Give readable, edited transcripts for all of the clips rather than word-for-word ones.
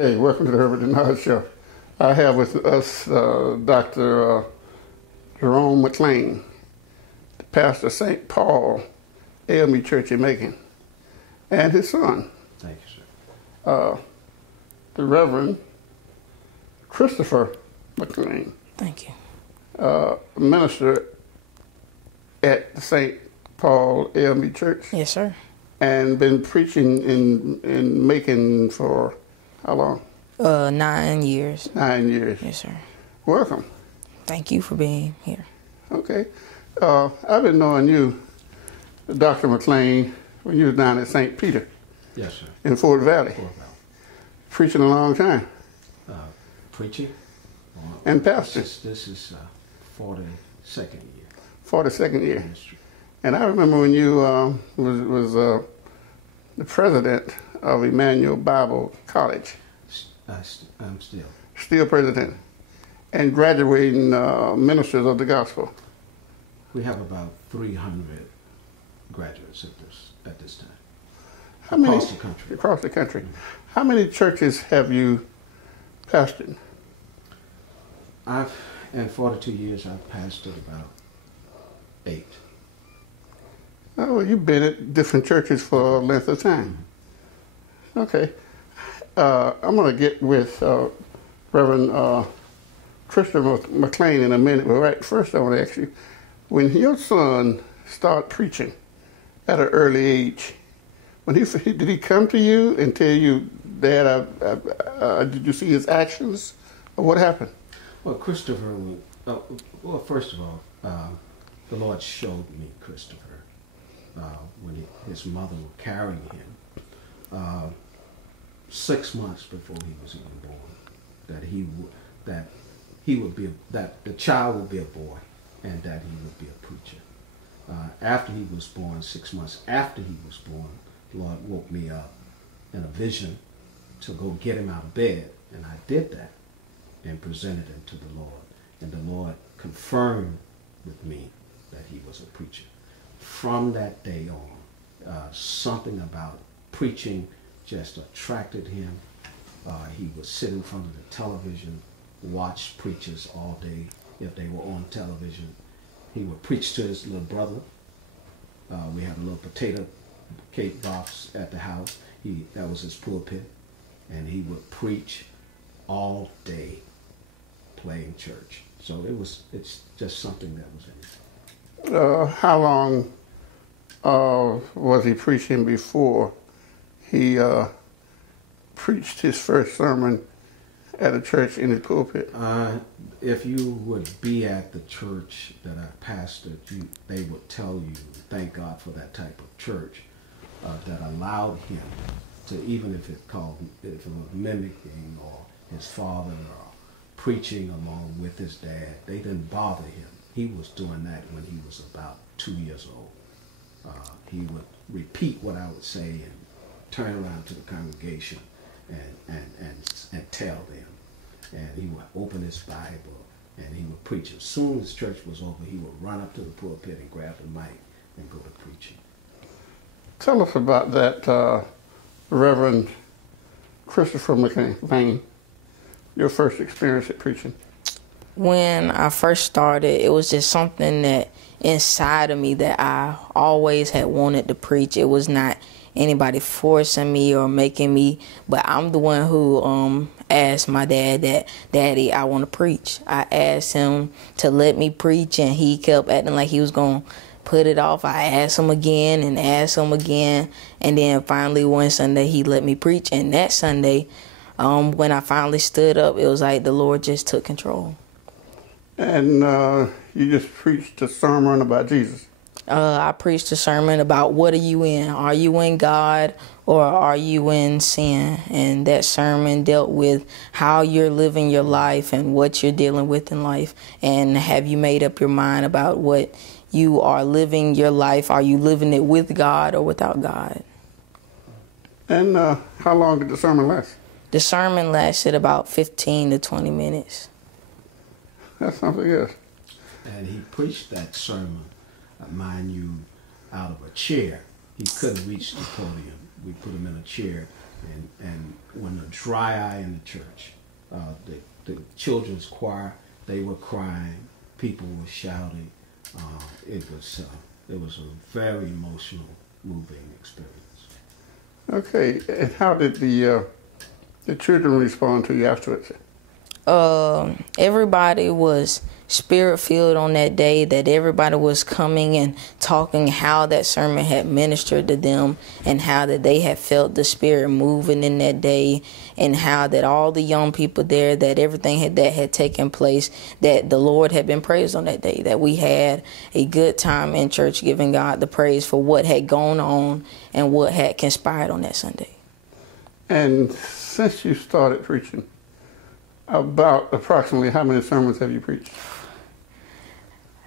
Hey, welcome to the Herbert Dennard Show. I have with us Dr. Jerome McClain, the pastor of St. Paul A.M.E. Church in Macon, and his son. Thank you, sir. The Rev Christopher McClain. Thank you. Minister at the St. Paul A.M.E. Church. Yes, sir. And been preaching in Macon for how long? 9 years. 9 years. Yes, sir. Welcome. Thank you for being here. Okay. I've been knowing you, Dr. McClain, when you was down at St. Peter. Yes, sir. In Fort Valley. Fort Valley. Preaching a long time. Preaching. And pastor. This is 42nd year. 42nd year. Ministry. And I remember when you was the president of Emmanuel Bible College. I'm still. Still president. And graduating ministers of the gospel. We have about 300 graduates at this time. Across the country. Across the country. Mm-hmm. How many churches have you pastored? In 42 years, I've pastored about 8. Oh, well, you've been at different churches for a length of time. Mm-hmm. Okay. I'm going to get with Reverend Christopher McClain in a minute, but right first I want to ask you, when your son started preaching at an early age, did he come to you and tell you, Dad, did you see his actions, or what happened? Well, Christopher, first of all, the Lord showed me Christopher when his mother was carrying him 6 months before he was even born, that the child would be a boy and that he would be a preacher. After he was born, 6 months after he was born, the Lord woke me up in a vision to go get him out of bed, and I did that and presented him to the Lord. And the Lord confirmed with me that he was a preacher. From that day on, something about preaching just attracted him. He would sit in front of the television, watch preachers all day if they were on television. He would preach to his little brother. We had a little potato cake box at the house. That was his pulpit. And he would preach all day playing church. So it's just something that was in him. How long was he preaching before he preached his first sermon at a church in his pulpit? If you would be at the church that I pastored, they would tell you, thank God for that type of church that allowed him to, even if it was mimicking or his father or preaching along with his dad, they didn't bother him. He was doing that when he was about 2 years old. He would repeat what I would say and turn around to the congregation and tell them. And he would open his Bible and he would preach. As soon as church was over, he would run up to the pulpit and grab the mic and go to preaching. Tell us about that, Reverend Christopher McClain, your first experience at preaching. When I first started, it was just something that inside of me that I always had wanted to preach. It was not anybody forcing me or making me, but I'm the one who asked my dad that, Daddy, I want to preach. I asked him to let me preach, and he kept acting like he was going to put it off. I asked him again and asked him again, and then finally one Sunday he let me preach. And that Sunday, when I finally stood up, it was like the Lord just took control. And you just preached a sermon about Jesus? I preached a sermon about what are you in? Are you in God or are you in sin? And that sermon dealt with how you're living your life and what you're dealing with in life. And have you made up your mind about what you are living your life? Are you living it with God or without God? And how long did the sermon last? The sermon lasted about 15 to 20 minutes. That's something else. And he preached that sermon, mind you, out of a chair. He couldn't reach the podium. We put him in a chair And when the dry eye in the church, the children's choir, they were crying, people were shouting. It was a very emotional, moving experience. Okay, and how did the children respond to you afterwards? Everybody was spirit-filled on that day, that everybody was coming and talking how that sermon had ministered to them and how that they had felt the Spirit moving in that day, and how that all the young people there, that everything that had taken place, that the Lord had been praised on that day, that we had a good time in church giving God the praise for what had gone on and what had conspired on that Sunday. And since you started preaching, about approximately how many sermons have you preached?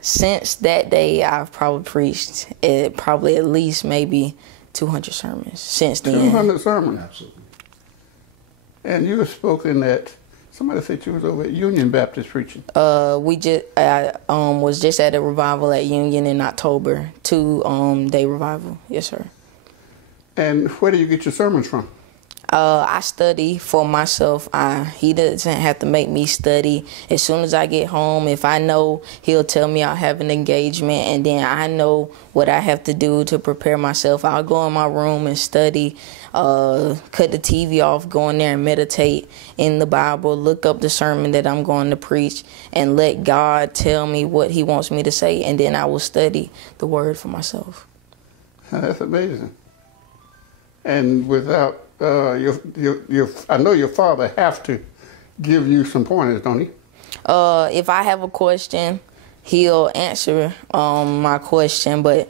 Since that day, I've probably preached probably at least maybe 200 sermons since then. 200 sermons? Absolutely. And you were spoken at, somebody said you was over at Union Baptist preaching. I was just at a revival at Union in October, 2-day revival. Yes, sir. And where do you get your sermons from? I study for myself. He doesn't have to make me study. As soon as I get home, if I know, he'll tell me I'll have an engagement, and then I know what I have to do to prepare myself. I'll go in my room and study, cut the TV off, go in there and meditate in the Bible, look up the sermon that I'm going to preach, and let God tell me what he wants me to say, and then I will study the word for myself. That's amazing. And without I know your father have to give you some pointers, don't he? If I have a question, he'll answer my question, but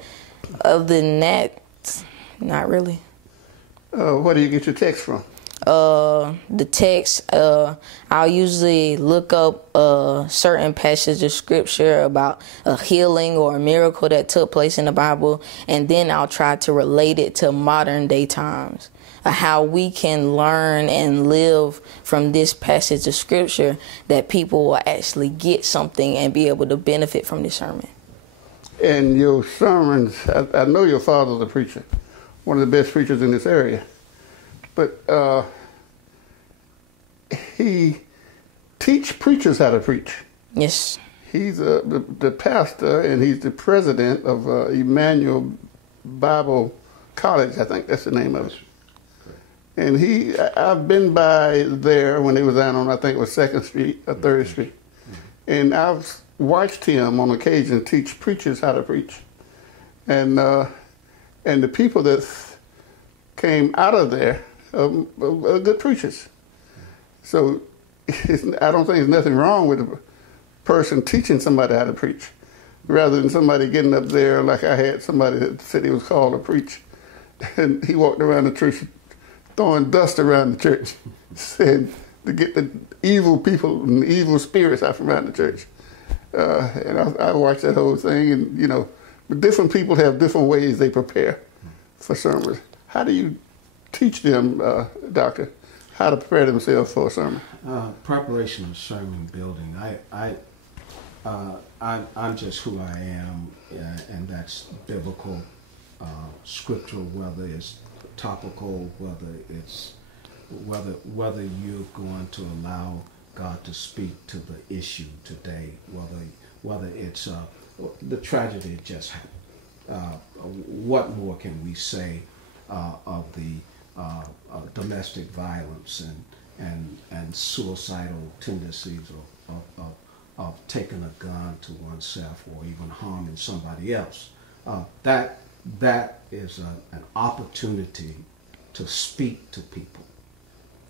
other than that, not really. Where do you get your text from? The text, I'll usually look up certain passages of scripture about a healing or a miracle that took place in the Bible, and then I'll try to relate it to modern day times. How we can learn and live from this passage of scripture, that people will actually get something and be able to benefit from this sermon. And your sermons, I know your father's a preacher, one of the best preachers in this area, but he teach preachers how to preach. Yes. He's the pastor, and he's the president of Emmanuel Bible College, I think that's the name of it. And I've been by there when he was down on, I think it was 2nd Street or 3rd Street. And I've watched him on occasion teach preachers how to preach. And the people that came out of there are good preachers. So I don't think there's nothing wrong with a person teaching somebody how to preach, rather than somebody getting up there, like I had somebody that said he was called to preach. And he walked around the church throwing dust around the church, said to get the evil people and the evil spirits out from around the church. And I watched that whole thing, and but different people have different ways they prepare for sermons. How do you teach them, Doctor, how to prepare themselves for a sermon? Preparation of sermon building. I'm just who I am, and that's biblical, scriptural, whether it's topical, whether you're going to allow God to speak to the issue today, whether it's the tragedy that just happened. What more can we say of the domestic violence and suicidal tendencies of taking a gun to oneself or even harming somebody else? That is an opportunity to speak to people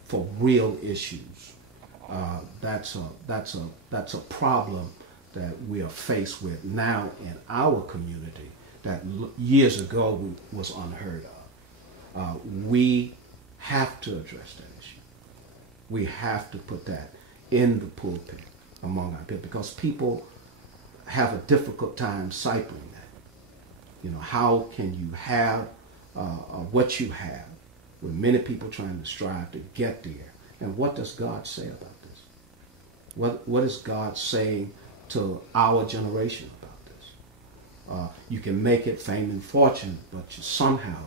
for real issues. That's a problem that we are faced with now in our community that years ago was unheard of. We have to address that issue. We have to put that in the pulpit among our people, because people have a difficult time ciphering that. How can you have what you have with many people trying to strive to get there? And what does God say about this? What is God saying to our generation about this? You can make it fame and fortune, but somehow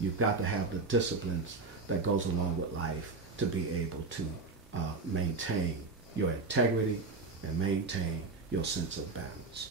you've got to have the disciplines that goes along with life to be able to maintain your integrity and maintain your sense of balance.